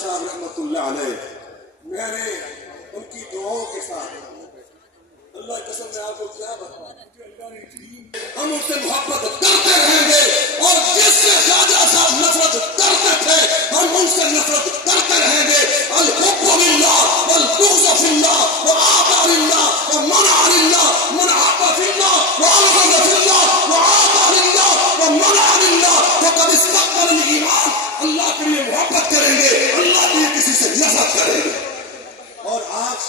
صاحب رحمت اللہ علیہ، میں نے ان کی دعاؤں کے ساتھ اللہ قسم میں آپ کو کیا بتاؤں، ہم ان سے محبت کرتے رہیں گے، اور جس سے خواجہ صاحب نفرت کرتے تھے ہم ان سے نفرت کرتے رہیں گے۔ الحب للہ والبغض فی اللہ وآبا للہ ومنع للہ، من حب فی اللہ وابغض فی اللہ وآبا للہ ومنع للہ فقد استقبل الایمان۔ اللہ کے لیے محبت کریں گے، اللہ کے لیے کسی سے نفرت کریں گے۔ اور آج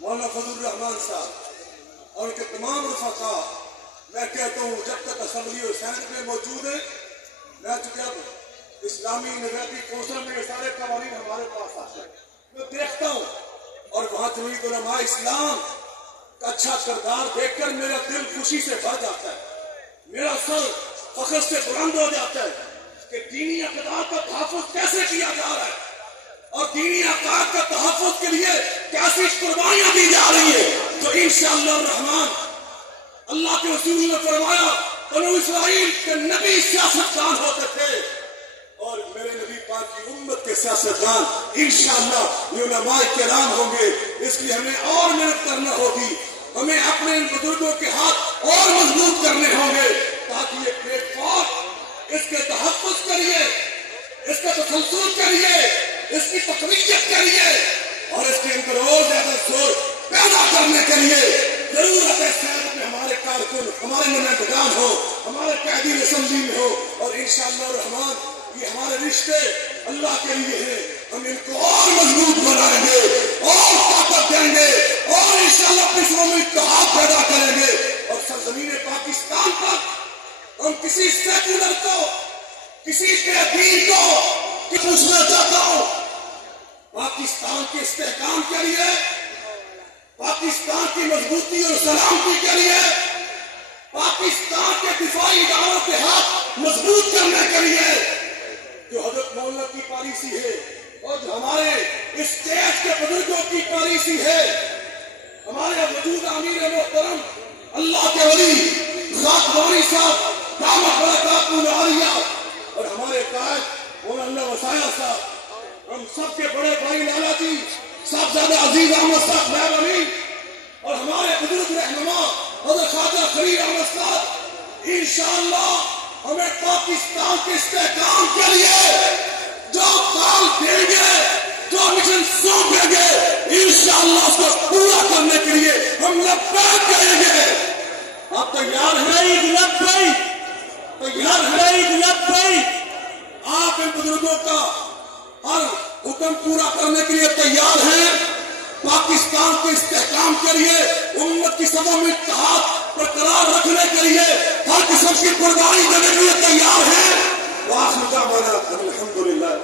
مولانا فضل الرحمان صاحب اور ان کے تمام رفقا، میں کہتا ہوں جب تک اسمبلی اور سینٹ میں موجود ہیں، میں چونکہ اب اسلامی نظریاتی کونسل میں یہ سارے قوانین ہمارے پاس آتے ہیں، میں دیکھتا ہوں اور وہاں جمعیت علماء اسلام کا اچھا کردار دیکھ کر میرا دل خوشی سے بھر جاتا ہے، میرا سر فخر سے بلند ہو جاتا ہے کہ دینی اقدار کا تحفظ کیسے کیا جا رہا ہے اور دینی عقائد کا تحفظ کے لیے کیسی قربانیاں دی جا رہی ہیں، جو انشاءاللہ الرحمن اللہ کے رسول نے فرمایا بنو اسرائیل کے نبی سیاستدان ہوتے تھے، اور میرے نبی پاک کی امت کے سیاستدان انشاءاللہ یہ علماء کرام ہوں گے۔ اس لیے ہمیں اور محنت کرنا ہوگی، ہمیں اپنے ان بزرگوں کے ہاتھ اور مضبوط کرنے ہوں گے تاکہ یہ پلیٹ فارم اس کے تحفظ کریے، اس کا تسلسل کریے، اس کی تقویت کریے، اور اس کے اندر اور زیادہ زور پیدا کرنے کے لیے ضرورت ہے صحت میں ہمارے کارکن، ہمارے نمائندگان ہو، ہمارے قائدین اسمبلی میں ہو، اور انشاءاللہ الرحمن یہ ہمارے رشتے اللہ کے لیے ہیں، ہم ان کو اور مضبوط بنائیں گے اور طاقت دیں گے اور انشاءاللہ قسموں میں اتحاد پیدا کریں گے، اور سرزمین پاکستان پر ہم کسی سیکولر کو، کسی بے دین کو پوچھنا چاہتا ہوں، پاکستان کے استحکام کے لیے، پاکستان کی مضبوطی اور سلامتی کے لیے، پاکستان کے دفاعی اداروں کے ہاتھ مضبوط کرنے کے لیے جو حضرت مولانا کی پالیسی ہے اور جو ہمارے اسٹیٹ کے بزرگوں کی پالیسی ہے، ہمارے موجود امیر محترم اللہ کے ولی خاک بانی صاحب دامت برکاتہ العالیہ اور ہمارے قائد مولانا وسایہ صاحب، ہم سب کے بڑے بھائی لالا جی صاحبزادہ عزیز احمد صاحب نائب امین اور ہمارے بزرگ رہنما حضرت خواجہ خلیل احمد صاحب، انشاءاللہ ہمیں پاکستان کے استحکام کے لیے جو کام دیں گے، جو مشن سونپیں گے، انشاءاللہ اس کو پورا کرنے کے لیے ہم لبیک کہیں گے۔ آپ تیار ہیں؟ تیار ہیں؟ آپ ان بزرگوں کا ہر حکم پورا کرنے کے لیے تیار ہیں؟ پاکستان کے استحکام کے لیے، امت کی صفوں میں اتحاد برقرار رکھنے کے لیے ہر قسم کی قربانی دینے کے لیے تیار ہیں؟ وآخر دعوانا الحمدللہ۔